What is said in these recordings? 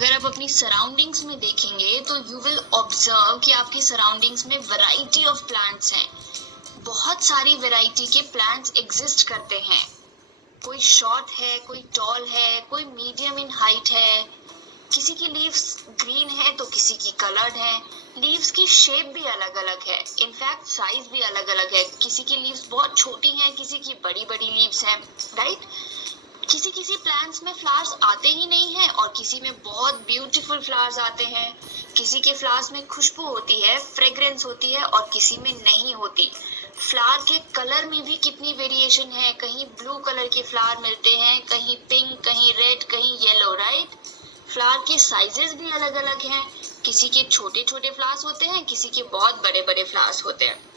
अगर आप अपनी सराउंडिंग्स में देखेंगे तो यू विल ऑब्जर्व कि आपकी सराउंडिंग्स में वैरायटी ऑफ प्लांट्स हैं। बहुत सारी वैरायटी के प्लांट्स एग्जिस्ट करते हैं। कोई शॉर्ट है, कोई टॉल है, कोई मीडियम इन हाइट है। किसी की लीव्स ग्रीन है तो किसी की कलर्ड है। लीव्स की शेप भी अलग अलग है, इनफैक्ट साइज भी अलग अलग है। किसी की लीव्स बहुत छोटी हैं, किसी की बड़ी बड़ी लीव्स हैं, राइट। किसी किसी प्लांट्स में फ्लावर्स आते ही नहीं हैं और किसी में बहुत ब्यूटीफुल फ्लावर्स आते हैं। किसी के फ्लावर्स में खुशबू होती है, फ्रेग्रेंस होती है और किसी में नहीं होती। फ्लावर के कलर में भी कितनी वेरिएशन है। कहीं ब्लू कलर के फ्लावर मिलते हैं, कहीं पिंक, कहीं रेड, कहीं येलो, राइट। फ्लावर के साइजेस भी अलग अलग हैं। किसी के छोटे छोटे फ्लावर्स होते हैं, किसी के बहुत बड़े बड़े फ्लावर्स होते हैं।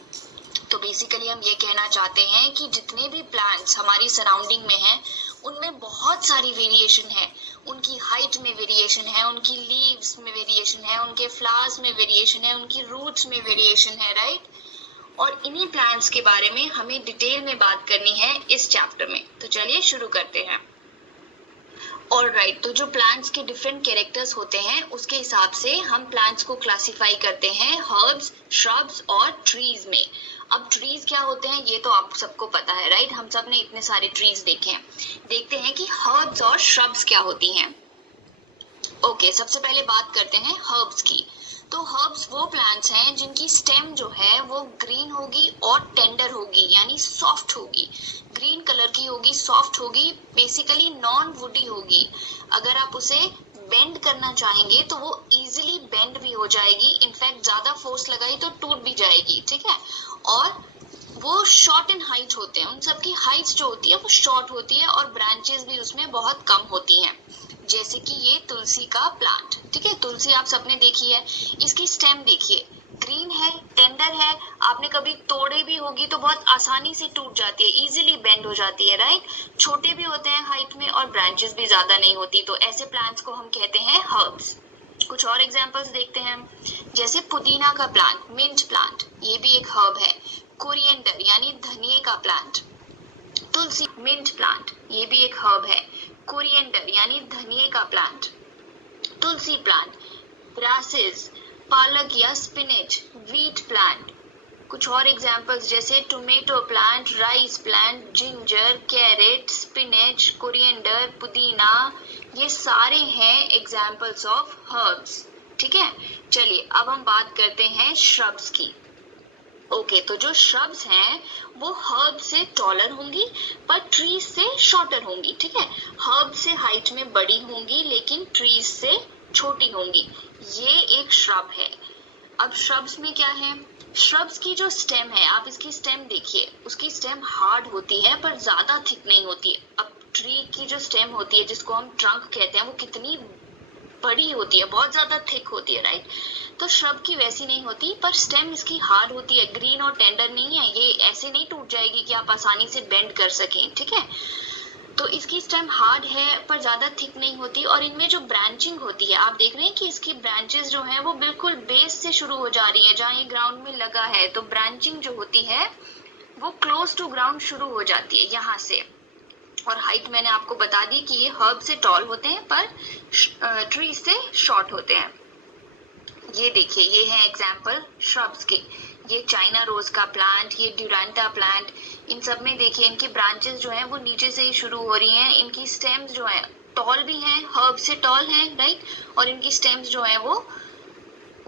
तो बेसिकली हम ये कहना चाहते हैं कि जितने भी प्लांट्स हमारी सराउंडिंग में हैं उनमें बहुत सारी वेरिएशन है। उनकी हाइट में वेरिएशन है, उनकी लीव्स में वेरिएशन है, उनके फ्लावर्स में वेरिएशन है, उनकी रूट्स में वेरिएशन है, राइट। और इन्हीं प्लांट्स के बारे में हमें डिटेल में बात करनी है इस चैप्टर में। तो चलिए शुरू करते हैं। ऑलराइट, तो जो प्लांट्स के डिफरेंट कैरेक्टर्स होते हैं उसके हिसाब से हम प्लांट्स को क्लासिफाई करते हैं हर्ब्स, श्रब्स और ट्रीज में। अब ट्रीज क्या होते हैं ये तो आप सबको पता है, राइट। हम सब ने इतने सारे ट्रीज देखे हैं। देखते हैं कि हर्ब्स और श्रब्स क्या होती हैं। ओके, सबसे पहले बात करते हैं हर्ब्स की। तो हर्ब्स वो प्लांट्स हैं जिनकी स्टेम जो है वो ग्रीन होगी और टेंडर होगी, यानी सॉफ्ट होगी। ग्रीन कलर की होगी, सॉफ्ट होगी, बेसिकली नॉन वुडी होगी। अगर आप उसे बेंड करना चाहेंगे तो वो इजीली बेंड भी हो जाएगी। इनफैक्ट ज्यादा फोर्स लगाई तो टूट भी जाएगी, ठीक है। और वो शॉर्ट इन हाइट होते हैं, उन सब की हाइट जो होती है वो शॉर्ट होती है और ब्रांचेस भी उसमें बहुत कम होती हैं। जैसे कि ये तुलसी का प्लांट, ठीक है। तुलसी आप सबने देखी है। इसकी स्टेम देखिए, ग्रीन है, टेंडर है। आपने कभी तोड़े भी होगी तो बहुत आसानी से टूट जाती है, इजीली बेंड हो जाती है, राइट। छोटे भी होते हैं हाइट में और ब्रांचेस भी ज्यादा नहीं होती। तो ऐसे प्लांट्स को हम कहते हैं हर्ब्स। कुछ और एग्जांपल्स देखते हैं हम। जैसे पुदीना का प्लांट, मिंट प्लांट, ये भी एक हर्ब है। कोरिएंडर यानी धनिए का प्लांट। तुलसी, मिंट प्लांट, ये भी एक हर्ब है। कोरिएंडर यानी धनिए का प्लांट। तुलसी प्लांट, ग्रासेस, पालक या स्पिनच, व्हीट प्लांट। कुछ और एग्जांपल्स जैसे tomato plant, rice plant, ginger, carrot, spinach, coriander, पुदीना, ये सारे हैं एग्जांपल्स ऑफ हर्ब्स, ठीक है। चलिए अब हम बात करते हैं श्रब्स की। ओके, तो जो श्रब्स हैं वो हर्ब से टॉलर होंगी पर ट्रीज से शॉर्टर होंगी, ठीक है। हर्ब से हाइट में बड़ी होंगी लेकिन ट्रीज से छोटी होंगी। ये एक श्रब है। अब श्रब्स में क्या है, श्रब्स की जो स्टेम है, आप इसकी स्टेम देखिए, उसकी स्टेम हार्ड होती है पर ज्यादा थिक नहीं होती है। अब ट्री की जो स्टेम होती है जिसको हम ट्रंक कहते हैं वो कितनी बड़ी होती है, बहुत ज्यादा थिक होती है, राइट। तो श्रब की वैसी नहीं होती पर स्टेम इसकी हार्ड होती है, ग्रीन और टेंडर नहीं है। ये ऐसे नहीं टूट जाएगी कि आप आसानी से बेंड कर सकें, ठीक है। तो इसकी स्टेम हार्ड है पर ज्यादा थिक नहीं होती। और इनमें जो ब्रांचिंग होती है, आप देख रहे हैं कि इसकी ब्रांचेस जो है वो बिल्कुल बेस से शुरू हो जा रही है, जहाँ ये ग्राउंड में लगा है। तो ब्रांचिंग जो होती है वो क्लोज टू ग्राउंड शुरू हो जाती है यहाँ से। और हाइट मैंने आपको बता दी कि ये हर्ब से टॉल होते हैं पर ट्री से शॉर्ट होते हैं। ये देखिए, ये है एग्जाम्पल श्रब्स के। ये चाइना रोज का प्लांट, ये ड्यूरांटा प्लांट, इन सब में देखिए इनकी ब्रांचेस जो हैं वो नीचे से ही शुरू हो रही हैं। इनकी स्टेम्स जो हैं टॉल भी हैं, हर्ब से टॉल हैं, राइट। और इनकी स्टेम्स जो हैं वो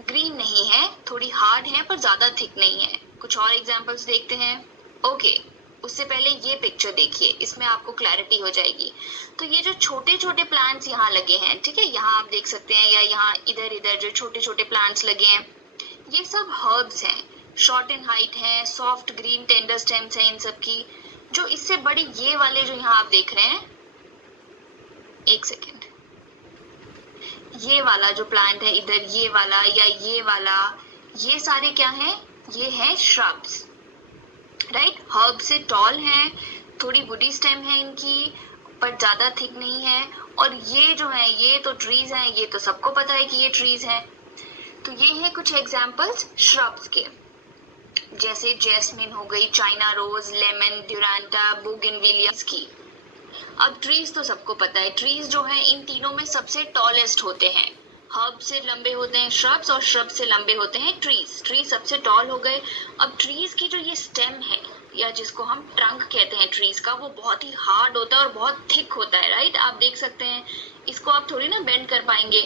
ग्रीन नहीं है, थोड़ी हार्ड है पर ज्यादा थिक नहीं है। कुछ और एग्जाम्पल्स देखते हैं। ओके, उससे पहले ये पिक्चर देखिए, इसमें आपको क्लैरिटी हो जाएगी। तो ये जो छोटे छोटे प्लांट्स यहाँ लगे हैं, ठीक है, यहाँ आप देख सकते हैं, या यहाँ इधर इधर जो छोटे छोटे प्लांट्स लगे हैं, ये सब हर्ब्स हैं। शॉर्ट इन हाइट हैं, सॉफ्ट ग्रीन टेंडर स्टेम्स हैं इन सब की। जो इससे बड़े ये वाले जो यहाँ आप देख रहे हैं, एक सेकेंड, ये वाला जो प्लांट है इधर, ये वाला या ये वाला, ये सारे क्या हैं, ये हैं श्रब्स, राइट। हर्ब से टॉल है, थोड़ी वुडी स्टेम है इनकी पर ज्यादा थिक नहीं है। और ये जो है ये तो ट्रीज हैं, ये तो सबको पता है कि ये ट्रीज हैं। तो ये है कुछ एग्जांपल्स श्रब्स के, जैसे जैस्मिन हो गई, चाइना रोज, लेमन, ड्यूरांटा, बोगनविलिया की। अब ट्रीज तो सबको पता है, ट्रीज जो है इन तीनों में सबसे टॉलेस्ट होते हैं। हर्ब से लंबे होते हैं श्रब्स और श्रब से लंबे होते हैं ट्रीज। ट्रीज सबसे टॉल हो गए। अब ट्रीज की जो ये स्टेम है या जिसको हम ट्रंक कहते हैं ट्रीज का, वो बहुत ही हार्ड होता है और बहुत थिक होता है, राइट? आप देख सकते हैं, इसको आप थोड़ी ना बेंड कर पाएंगे,